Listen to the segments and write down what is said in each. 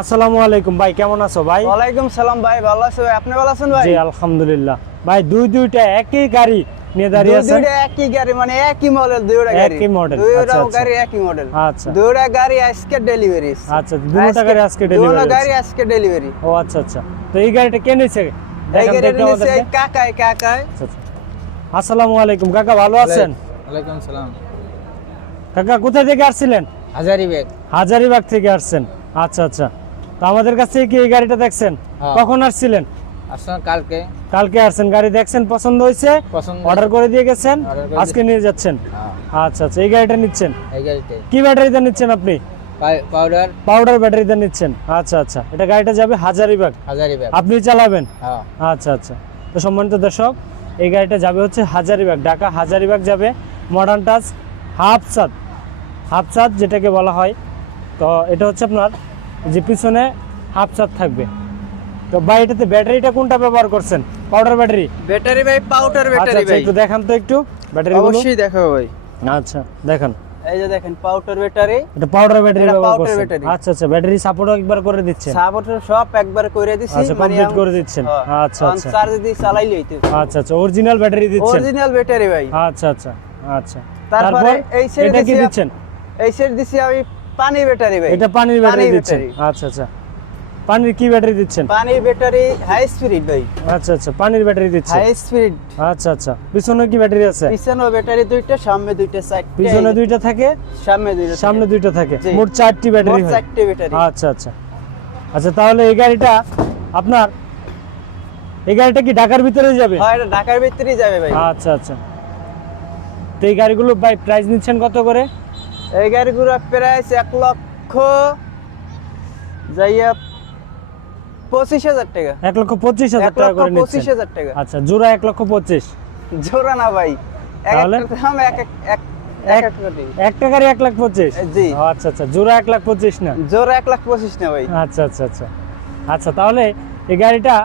আসসালামু আলাইকুম ভাই, কেমন আছো ভাই? ওয়ালাইকুম সালাম ভাই, ভালো আছো ভাই? আপনি ভালো আছেন ভাই? জি আলহামদুলিল্লাহ। ভাই দুইটা একই গাড়ি নিয়ে দাঁড়িয়ে আছেন? দুইটা একই গাড়ি, মানে একই মডেল, দুইটা গাড়ি একই মডেল। দুইটা আচ্ছা গাড়ি একই মডেল। আচ্ছা দুইটা গাড়ি আজকে ডেলিভারি। আচ্ছা, দুটো গাড়ি আজকে ডেলিভারি। দুটো গাড়ি আজকে ডেলিভারি। ও আচ্ছা আচ্ছা। তো এই গাড়িটা কে নিছে? এই দেখেন তো গাড়িটা একটু নিছে আমাদেরকে। কাকাই। আচ্ছা আচ্ছা। আসসালামু আলাইকুম কাকা, ভালো আছেন? ওয়ালাইকুম সালাম। কাকা কোথা থেকে আসছিলেন? হাজারিবাগ। হাজারিবাগ থেকে আসছেন। আচ্ছা আচ্ছা। তো আমাদের কাছ থেকে কি এই গাড়িটা দেখছেন? হ্যাঁ। কখন আসছিলেন? আসলে কালকে। কালকে আসছেন, গাড়ি দেখছেন, পছন্দ হয়েছে, অর্ডার করে দিয়ে গেছেন, আজকে নিয়ে যাচ্ছেন। আচ্ছা আচ্ছা, এই গাড়িটা নিচ্ছেন? এই গাড়িটাই। কি ব্যাটারিতে নিচ্ছেন আপনি? পাউডার ব্যাটারিতে নিচ্ছেন। আচ্ছা আচ্ছা, এটা গাড়িটা যাবে হাজারিবাগ। আপনি চালাবেন? হ্যাঁ। আচ্ছা আচ্ছা। তো সম্মানিত দর্শক, এই গাড়িটা যাবে হচ্ছে হাজারিবাগ, ঢাকা হাজারিবাগ যাবে। মডার্ন টাচ হাফ ছাদ যেটাকে বলা হয়। তো এটা হচ্ছে আপনার যে পিছনে হাফ ছাদ থাকবে। তো ভাই এটাতে ব্যাটারিটা কোনটা ব্যবহার করছেন? পাউডার ব্যাটারি ভাই, পাউডার আচ্ছা ব্যাটারি আচ্ছা, ভাই। একটু দেখান তো একটু ব্যাটারিগুলো। অবশ্যই দেখাবো ভাই। আচ্ছা দেখান। এই যে দেখেন পাউডার ব্যাটারি। এটা পাউডার ব্যাটারি এটা ব্যবহার powder করছেন? battery। আচ্ছা আচ্ছা, ব্যাটারি সাপোর্টও একবার করে দিচ্ছেন? সাপোর্ট সব একবার করে দিছি, আচ্ছা, কমপ্লিট করে দিচ্ছেন। আচ্ছা অন আচ্ছা চার্জ দিয়ে চালাইলেই তো। আচ্ছা আচ্ছা, অরিজিনাল ব্যাটারি দিচ্ছেন? অরিজিনাল ব্যাটারি ভাই। আচ্ছা আচ্ছা আচ্ছা। তারপরে এই সেট এটা কি দিচ্ছেন? এই সেট দিছি আমি পানি ব্যাটারি ভাই। এটা পানির ব্যাটারি পানির দিচ্ছেন? battery। আচ্ছা আচ্ছা। পানির কি ব্যাটারি দিচ্ছেন? পানির ব্যাটারি হাই স্পিড ভাই। আচ্ছা আচ্ছা, পানির ব্যাটারি দিচ্ছেন? High speed. আচ্ছা আচ্ছা। পিছনে কি ব্যাটারি আছে? পিছনে ব্যাটারি দুইটা, সামনে দুইটা, চারটি। পিছনে দুইটা থাকে, সামনে দুইটা থাকে, জি। মোট 4টি ব্যাটারি হয়। 4টি ব্যাটারি। আচ্ছা আচ্ছা আচ্ছা। তাহলে এই গাড়িটা আপনার, এই গাড়িটা কি ঢাকার ভিতরে যাবে? হ্যাঁ, এটা ঢাকার ভিতরেই যাবে ভাই। আচ্ছা আচ্ছা। তো এই গাড়িগুলো ভাই প্রাইস নিচ্ছেন কত করে? এই গাড়িগুলো প্রাইস 1 লক্ষ যাইয়া 25,000 টাকা। 1,25,000 টাকা করে নিচ্ছেন? 25,000 টাকা। আচ্ছা, জোড়া 1,25,000? জোড়া না ভাই, তাহলে? এক দাম এক কোটি। একটা গাড়ি 1,25,000? জি। আচ্ছা আচ্ছা, জোড়া 1,25,000 না? জোড়া 1,25,000 না ভাই। আচ্ছা আচ্ছা আচ্ছা আচ্ছা। তাহলে এই গাড়িটা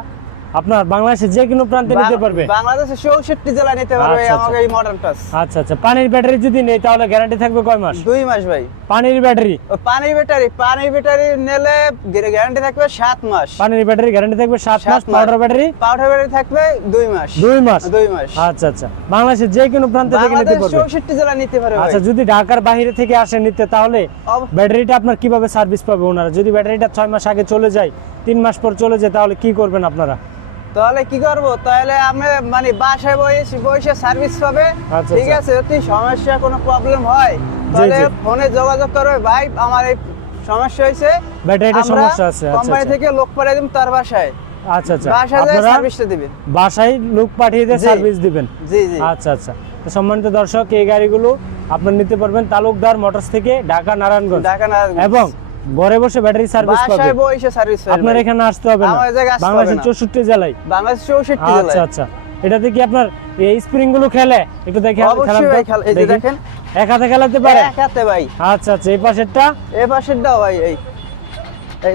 আপনার বাংলাদেশের যে কোনো প্রান্তে নিতে পারবে? বাংলাদেশে 64 জেলা নিতে পারবে আচ্ছা, আচ্ছা। আমাদের এই মডার্ন টাচ। আচ্ছা আচ্ছা। পানির ব্যাটারি যদি নেই তাহলে গ্যারান্টি থাকবে কয় মাস? 2 মাস ভাই। পানির ব্যাটারি? ও পানির ব্যাটারি নিলে গ্যারান্টি থাকবে 7 মাস। পানির ব্যাটারি গ্যারান্টি থাকবে 7 মাস। 7 মাস। Powder battery? পাউডার ব্যাটারি থাকবে 2 মাস। 2 মাস? 2 মাস। আচ্ছা আচ্ছা। বাংলাদেশের যে কোনো প্রান্তে থেকে নিতে বাংলাদেশ পারবে? 64 জেলা নিতে পারবে ভাই। আচ্ছা, যদি ঢাকার বাইরে থেকে আসে নিতে, তাহলে ব্যাটারিটা আপনার কিভাবে সার্ভিস পাবে ওনারা? যদি ব্যাটারিটা 6 মাস আগে চলে যায়, 3 মাস পর চলে যায়, তাহলে কি করবেন আপনারা? তাহলে কি করব? তাহলে আমরা মানে বাসায় বসে সার্ভিস পাবে। আচ্ছা, ঠিক আছে, যদি সমস্যা কোনো প্রবলেম হয় তাহলে জি। ফোনে যোগাযোগ করবে, ভাই আমার এই সমস্যা হয়েছে, ব্যাটারিটা আমরা সমস্যা আছে। আচ্ছা কোম্পানি আচ্ছা থেকে লোক পাঠিয়ে দিন তার বাসায়। আচ্ছা আচ্ছা। বাসায় আপনারা সার্ভিসটা দিবেন। বাসায় লোক পাঠিয়ে দিয়ে জি। সার্ভিস দিবেন? জি জি। আচ্ছা আচ্ছা। তো সম্মানিত দর্শক, এই গাড়িগুলো আপনারা নিতে পারবেন তালুকদার মোটরস থেকে, ঢাকা নারায়ণগঞ্জ, ঢাকা না এবং ঘরে বসে ব্যাটারি সার্ভিস পাবেন। বাসায় বসে সার্ভিস পাবে। আপনার এখানে আসতে হবে না, আমার জায়গায় আসতে হবে বাংলাদেশের না। 64 জেলায়। বাংলাদেশ 64 আচ্ছা জেলায়। আচ্ছা। এটাতে কি আপনার এই স্প্রিং গুলো খেলে? একটু দেখেন। অবশ্যই ভাই, এই যে দেখেন, এক হাতে খেলাতে পারে? এক হাতে ভাই। আচ্ছা আচ্ছা। এই পাশেরটা? এই পাশের দাও ভাই, এই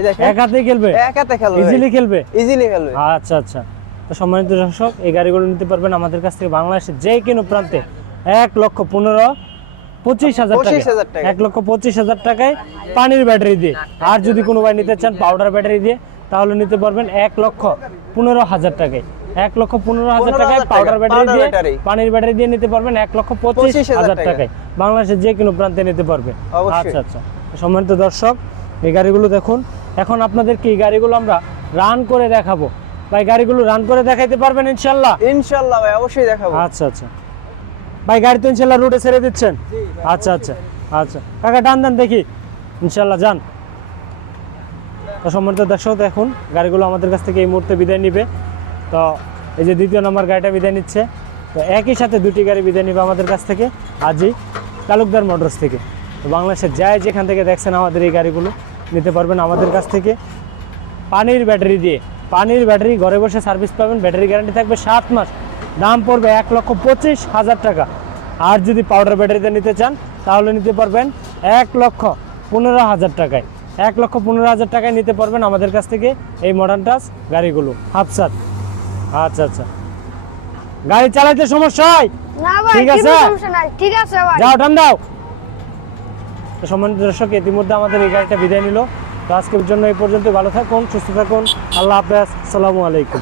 দেখেন, এক হাতেই খেলবে? এক হাতে খেলবে, ইজিলি খেলবে? ইজিলি খেলবে। আচ্ছা আচ্ছা। তো সম্মানিত দর্শক, এই গাড়িগুলো নিতে পারবেন আমাদের কাছ থেকে বাংলাদেশের যে কোনো প্রান্তে 1,25,000 টাকা। 1,25,000 টাকায় পানির ব্যাটারি দিয়ে। আর যদি কোনো ভাই নিতে চান পাউডার ব্যাটারি দিয়ে, তাহলে নিতে পারবেন 1,15,000 টাকায়। 1,15,000 টাকায় পাউডার ব্যাটারি দিয়ে, পানির ব্যাটারি দিয়ে নিতে পারবেন 1,25,000 টাকায়। বাংলাদেশের যে কোনো প্রান্তে নিতে পারবে। আচ্ছা আচ্ছা। সম্মানিত দর্শক, এই গাড়িগুলো দেখুন। এখন আপনাদেরকে এই গাড়িগুলো আমরা রান করে দেখাবো। ভাই গাড়িগুলো রান করে দেখাইতে পারবেন ইনশাল্লাহ? ইনশাআল্লাহ ভাই, অবশ্যই দেখাবো। আচ্ছা আচ্ছা। ভাই গাড়ি তো ইনশাল্লাহ রোডে ছেড়ে দিচ্ছেন? আচ্ছা আচ্ছা আচ্ছা। কাকা টান দেন দেখি, ইনশাল্লাহ যান। তো সম্মানিত দর্শক, দেখুন গাড়িগুলো আমাদের কাছ থেকে এই মুহূর্তে বিদায় নিবে। তো এই যে দ্বিতীয় নম্বর গাড়িটা বিদায় নিচ্ছে। তো একই সাথে দুটি গাড়ি বিদায় নিবে আমাদের কাছ থেকে আজই তালুকদার মোটরস থেকে। তো বাংলাদেশের যায় যেখান থেকে দেখছেন আমাদের এই গাড়িগুলো নিতে পারবেন আমাদের কাছ থেকে পানির ব্যাটারি দিয়ে। পানির ব্যাটারি, ঘরে বসে সার্ভিস পাবেন, ব্যাটারি গ্যারান্টি থাকবে 7 মাস। দাম পড়বে 1,25,000 টাকা। আর যদি পাউডার ব্যাটারিতে নিতে চান তাহলে নিতে পারবেন 1,15,000 টাকায়। 1,15,000 টাকায় নিতে পারবেন আমাদের কাছ থেকে এই মডার্ন টাচ গাড়িগুলো, হাফসাত। আচ্ছা আচ্ছা। গাড়ি চালাইতে সমস্যা হয়? না ভাই, ঠিক আছে, সমস্যা নাই, ঠিক আছে ভাই। যাও টান দাও। তো সম্মানিত দর্শক, ইতিমধ্যে আমাদের এই গাড়িটা বিদায় নিল। তো আজকের জন্য এই পর্যন্ত, ভালো থাকুন, সুস্থ থাকুন, আল্লাহ হাফেজ, আসসালামু আলাইকুম।